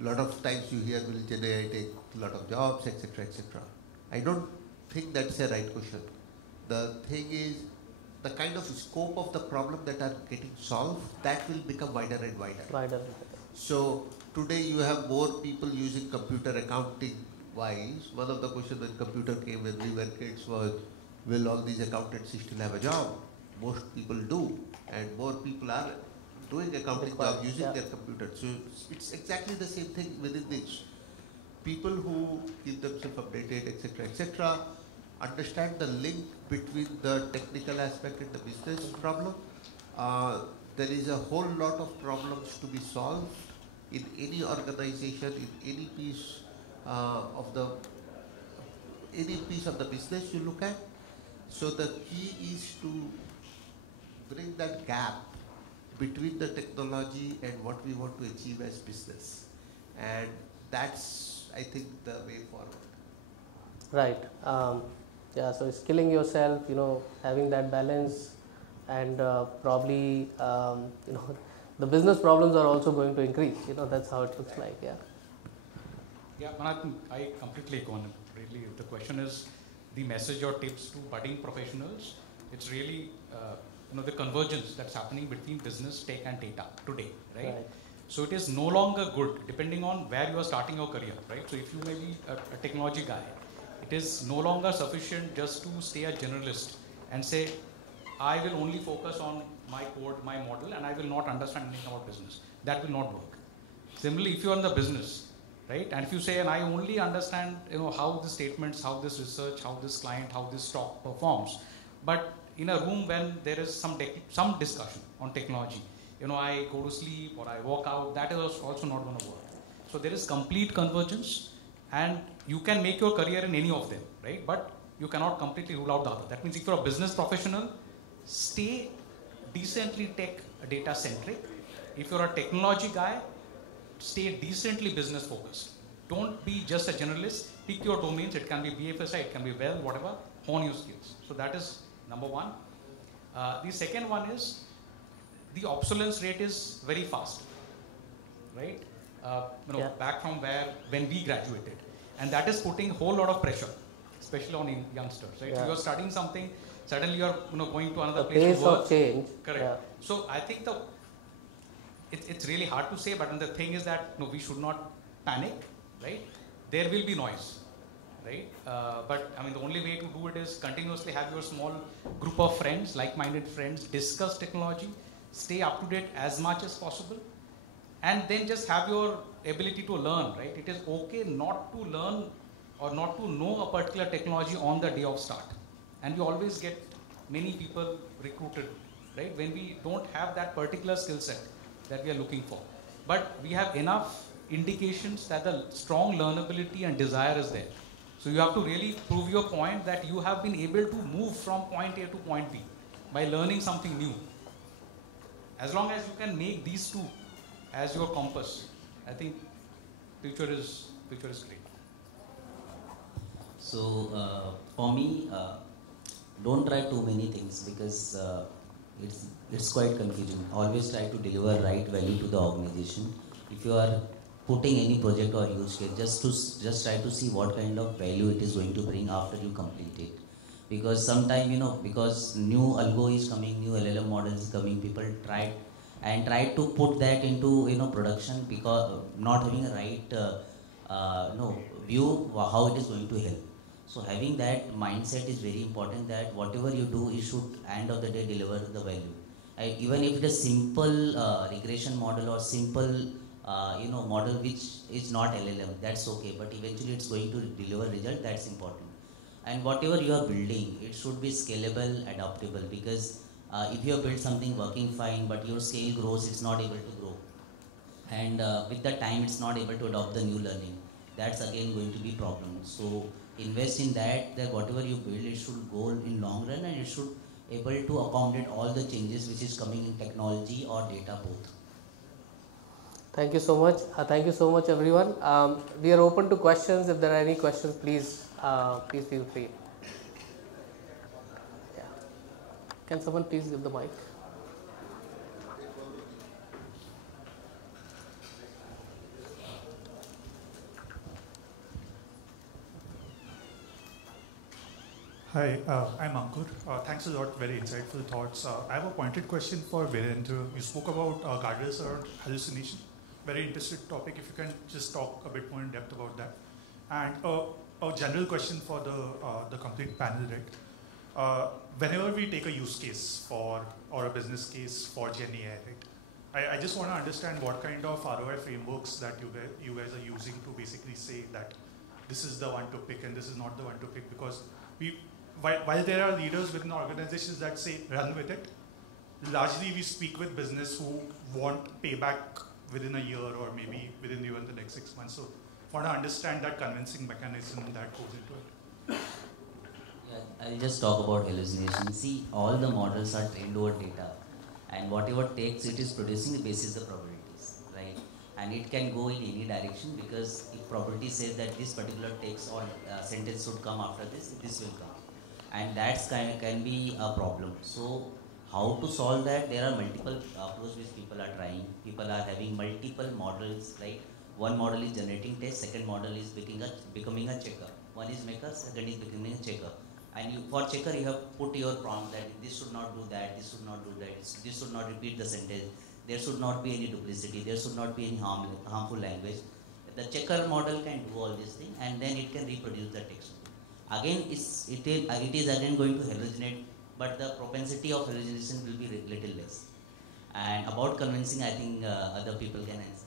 a lot of times you hear, will GenAI take a lot of jobs, etc., etc. I don't think that's a right question. The thing is, the kind of scope of the problem that are getting solved, that will become wider and wider. So today you have more people using computer accounting wise. One of the questions when computer came when we were kids was, will all these accountants still have a job? Most people do, and more people are doing accounting job using their computer. So it's exactly the same thing within this. People who keep themselves updated, etc., etc., understand the link between the technical aspect and the business problem. There is a whole lot of problems to be solved in any organization, in any piece of the business you look at. So the key is to bring that gap between the technology and what we want to achieve as business. And that's, I think, the way forward. Right. Yeah, so skilling yourself, having that balance, and probably, the business problems are also going to increase. That's how it looks like. Yeah. Yeah, and I think I completely agree on it. Really, if the question is the message or tips to budding professionals, it's really the convergence that's happening between business, tech, and data today, right? So it is no longer good, depending on where you are starting your career, right? So if you may be a technology guy, it is no longer sufficient just to stay a generalist and say, I will only focus on my code, my model, and I will not understand anything about business. That will not work. Similarly, if you are in the business, right, and if you say, and I only understand, how the statements, how this research, how this client, how this stock performs, but in a room when there is some discussion on technology, I go to sleep or I walk out, that is also not going to work. So there is complete convergence, and you can make your career in any of them, right? But you cannot completely rule out the other. That means if you're a business professional, stay decently tech data centric. If you're a technology guy, stay decently business focused. Don't be just a generalist. Pick your domains. It can be BFSI, it can be whatever. Hone your skills. So that is number one. The second one is the obsolescence rate is very fast, right? Back from when we graduated, and that is putting a whole lot of pressure, especially on youngsters, right? So you are studying something, suddenly you are going to another place to work. Pace of change. Correct. Yeah. So I think it's really hard to say, but the thing is that we should not panic, right? There will be noise, right? But I mean, the only way to do it is continuously have your small group of friends, like-minded friends, discuss technology, stay up to date as much as possible, and then just have your ability to learn, right? It is okay not to learn or not to know a particular technology on the day of start. And we always get many people recruited, right? When we don't have that particular skill set that we are looking for. But we have enough indications that the strong learnability and desire is there. So you have to really prove your point that you have been able to move from point A to point B by learning something new. As long as you can make these two as your compass, I think future is great. So for me, don't try too many things because it's quite confusing. Always try to deliver right value to the organization. If you are putting any project or use case, just try to see what kind of value it is going to bring after you complete it. Because sometimes, because new algo is coming, new LLM model is coming, people try to put that into production because not having a right view how it is going to help. So having that mindset is very important, that whatever you do, it should end of the day deliver the value. Even if it is simple regression model or simple model which is not LLM, that's okay. But eventually it's going to deliver result. That's important. And whatever you are building, it should be scalable, adaptable. Because if you have built something working fine, but your scale grows, it's not able to grow. And with the time, it's not able to adopt the new learning. That's again going to be problem. So invest in that whatever you build, it should go in long run, and it should able to accommodate all the changes which is coming in technology or data both. Thank you so much. Thank you so much, everyone. We are open to questions. If there are any questions, please feel free. Yeah. Can someone please give the mic? Hi, I'm Ankur. Thanks a lot, very insightful thoughts. I have a pointed question for Virendra. You spoke about guardrails around hallucination. Very interesting topic. If you can just talk a bit more in depth about that. And a general question for the complete panel, right? Whenever we take a use case or a business case for GenAI, right? I just want to understand what kind of ROI frameworks that you guys are using to basically say that this is the one to pick and this is not the one to pick, because while there are leaders within organizations that say run with it, largely we speak with business who want payback within a year or maybe within even the next 6 months. So want to understand that convincing mechanism that goes into it. Yeah, I'll just talk about hallucination. See, all the models are trained over data, and whatever text it is producing basis the probabilities, right? And it can go in any direction, because if probability says that this particular text or sentence should come after this, this will come, and that's can be a problem. So how to solve that? There are multiple approaches which people are trying. People are having multiple models, right? One model is generating text, second model is becoming a checker. One is maker, second is becoming a checker. And for checker, you have put your prompt that this should not do that, this should not do that, this should not repeat the sentence, there should not be any duplicity, there should not be any harmful language. The checker model can do all these things, and then it can reproduce the text. Again, it is again going to hallucinate, but the propensity of hallucination will be little less. And about convincing, I think other people can answer.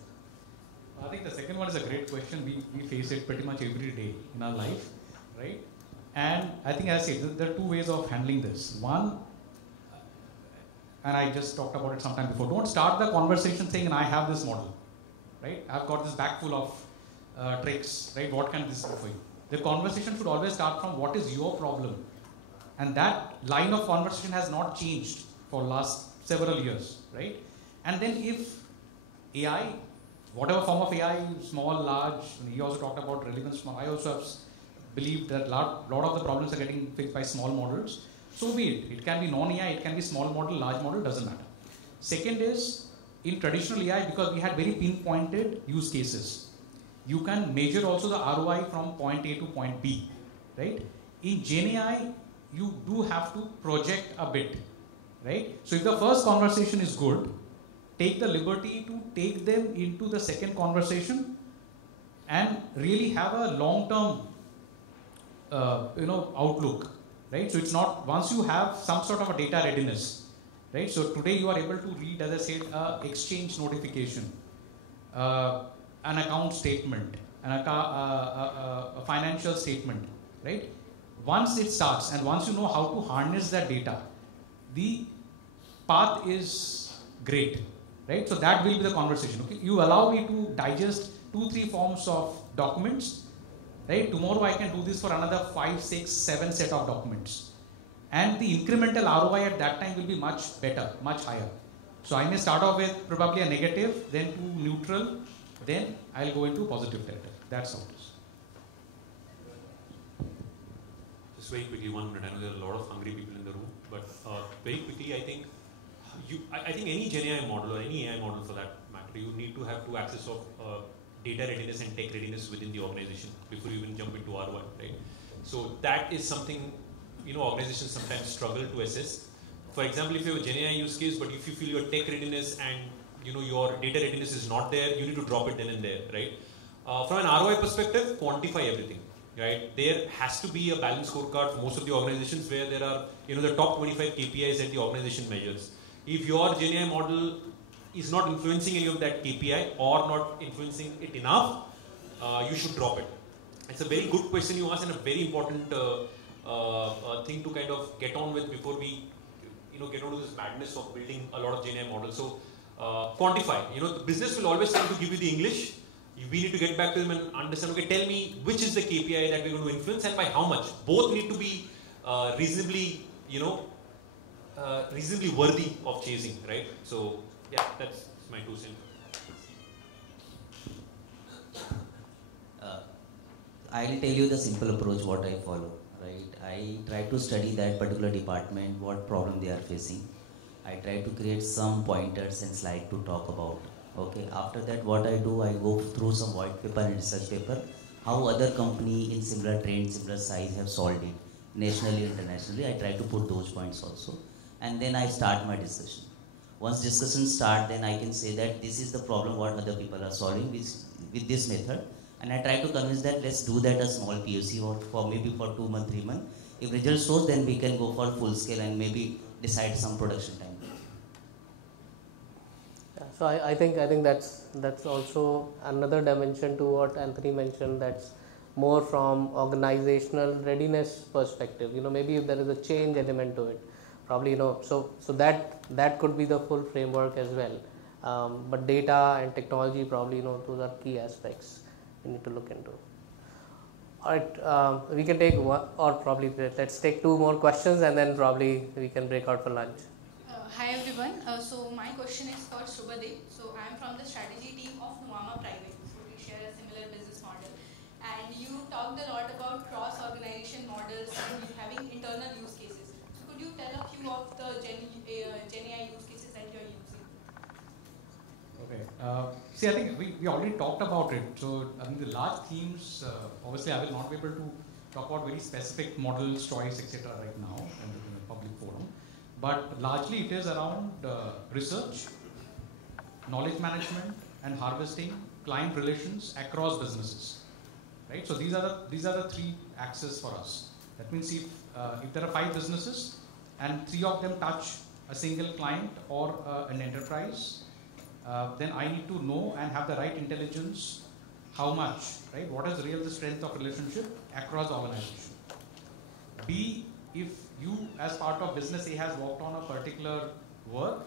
I think the second one is a great question. We face it pretty much every day in our life, right? And I think, as I said, there are two ways of handling this. One, and I just talked about it sometime before, don't start the conversation saying, I have this model, right? I've got this bag full of tricks, right? What can this do for you? The conversation should always start from what is your problem. And that line of conversation has not changed for last several years, right? And then if AI, whatever form of AI, small, large, he also talked about relevance small. I also have believed that a lot of the problems are getting fixed by small models. So be it. It can be non-AI, it can be small model, large model, doesn't matter. Second is, in traditional AI, because we had very pinpointed use cases, you can measure also the ROI from point A to point B, right? In GenAI, you do have to project a bit, right? So if the first conversation is good, take the liberty to take them into the second conversation and really have a long-term outlook, right? So it's not, once you have some sort of a data readiness, right? So today you are able to read, as I said, exchange notification, an account statement, a financial statement, right? Once it starts and once you know how to harness that data, the path is great, right? So that will be the conversation. Okay, you allow me to digest 2-3 forms of documents, right? Tomorrow I can do this for another 5, 6, 7 set of documents, and the incremental ROI at that time will be much better, much higher. So I may start off with probably a negative, then to neutral, then I'll go into positive territory. That's how it is. Just very quickly, 1 minute. I know there are a lot of hungry people in the room, but very quickly, I think any GenAI model or any AI model for that matter, you need to have 2 axes of data readiness and tech readiness within the organization before you even jump into ROI, right? So that is something organizations sometimes struggle to assess. For example, if you have a GenAI use case, but if you feel your tech readiness and your data readiness is not there, you need to drop it then and there, right? From an ROI perspective, quantify everything, right? There has to be a balanced scorecard for most of the organizations where there are the top 25 KPIs that the organization measures. If your GenAI model is not influencing any of that KPI or not influencing it enough, you should drop it. It's a very good question you asked and a very important thing to kind of get on with before we get onto this madness of building a lot of GenAI models. So quantify. The business will always try to give you the English. We need to get back to them and understand, okay, tell me which is the KPI that we're going to influence and by how much. Both need to be reasonably worthy of chasing, right? So yeah, that's my 2 cents. I'll tell you the simple approach what I follow, right? I try to study that particular department, what problem they are facing. I try to create some pointers and slide to talk about. Okay, after that what I do, I go through some white paper and research paper, how other company in similar trend, similar size have solved it, nationally, internationally. I try to put those points also. And then I start my discussion. Once discussion start, then I can say that this is the problem what other people are solving with this method. And I try to convince that let's do that a small POC or for maybe for 2 months, 3 months. If result shows, then we can go for full scale and maybe decide some production time. Yeah, so I think that's also another dimension to what Anthony mentioned. That's more from organizational readiness perspective. Maybe if there is a change element to it, probably so that could be the full framework as well. But data and technology, probably those are key aspects we need to look into. Alright, we can take one, or probably let's take two more questions and then probably we can break out for lunch. Hi everyone. So my question is for Subhadip. So I am from the strategy team of Nuama Private. So we share a similar business model. And you talked a lot about cross-organization models and having internal use cases. So could you tell a few of the GenAI use cases that you are using? Okay. See, I think we already talked about it. So I think the large themes, obviously I will not be able to talk about very specific models, choice, etc. right now in the public forum. But largely it is around research, knowledge management and harvesting, client relations across businesses. Right? So these are the three axes for us. That means if there are 5 businesses and 3 of them touch a single client or an enterprise, then I need to know and have the right intelligence how much, right? What is the strength of relationship across the organization. B, if you as part of business A has worked on a particular work,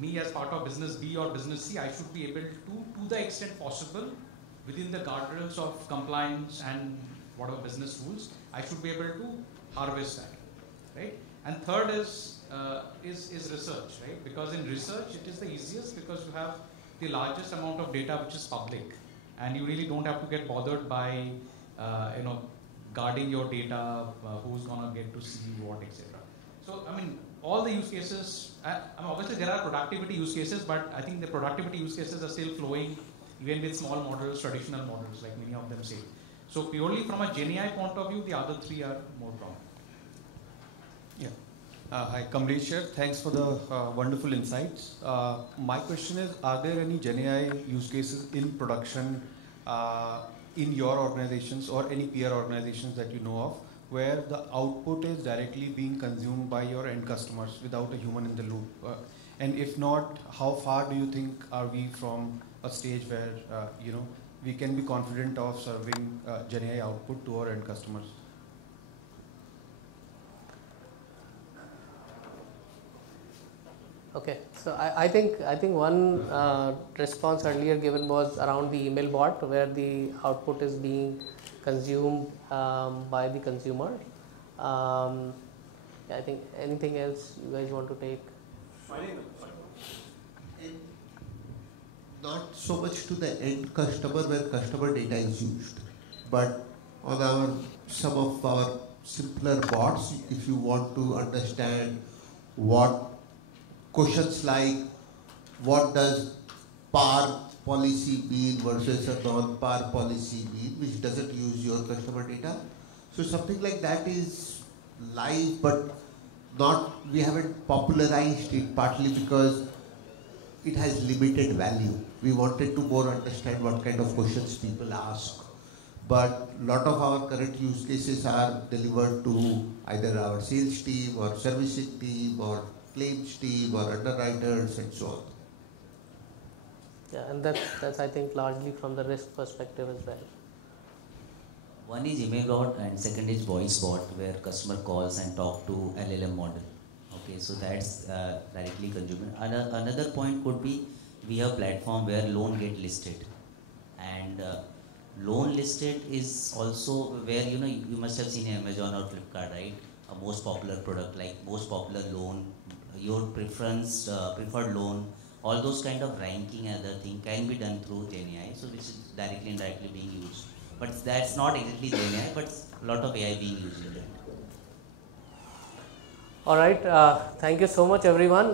me as part of business B or business C, I should be able to the extent possible, within the guardrails of compliance and whatever business rules, I should be able to harvest that, right? And third is research, right? Because in research, it is the easiest because you have the largest amount of data which is public, and you really don't have to get bothered by, guarding your data, who's gonna get to see what, etc. So, I mean, all the use cases, obviously there are productivity use cases, but I think the productivity use cases are still flowing even with small models, traditional models, like many of them say. So purely from a GenAI point of view, the other 3 are more prominent. Yeah. Hi, Kamlesh here. Thanks for the wonderful insights. My question is, are there any GenAI use cases in production in your organizations or any peer organizations that you know of, where the output is directly being consumed by your end customers without a human in the loop? And if not, how far do you think are we from a stage where we can be confident of serving GenAI output to our end customers? Okay, so I think one response earlier given was around the email bot, where the output is being consumed by the consumer. I think anything else you guys want to take? Not so much to the end customer where customer data is used, but on some of our simpler bots, if you want to understand what questions like what does par policy mean versus a non-par policy mean, which doesn't use your customer data. So something like that is live, but we haven't popularized it, partly because it has limited value. We wanted to more understand what kind of questions people ask. But a lot of our current use cases are delivered to either our sales team or servicing team or claims team or underwriters and so on. Yeah, and that's I think largely from the risk perspective as well. One is email bot and second is voice bot, where customer calls and talk to LLM model. Okay, so that's directly consumer. Another point could be we have platform where loan get listed, and loan listed is also where you must have seen Amazon or Flipkart, right? A most popular product, like most popular loan, your preferred loan, all those kind of ranking and other thing can be done through GenAI, so which is directly and indirectly being used. But that's not exactly GenAI, but a lot of AI being used in that. All right, thank you so much everyone.